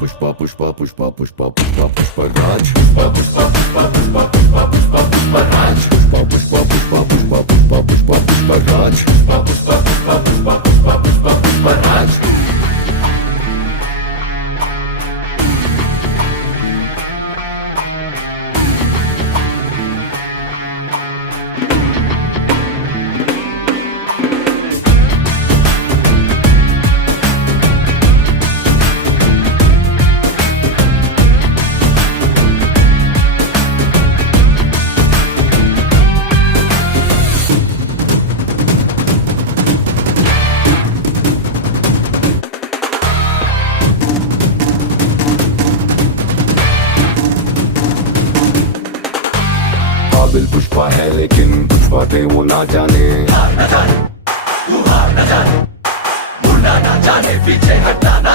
पुष्पा पुष्पा पुष्पा पुष्पा पुष्पा पुष्पराज पुष्पा पुष्पा पुष्पा पुष्पा पुष्पा पुष्पा पुष्पराज पुष्पा पुष्पा पुष्पा पुष्पा पुष्पा पुष्पा पुष्पराज पुष्पा पुष्पा पुष्पा पुष्पा पुष्पा पुष्पा पुष्पराज। काबिल पुष्पा है लेकिन कुछ बातें वो ना जाने, हार न जाने, तू हार न जाने, मुड़ना ना जाने, पीछे हटना ना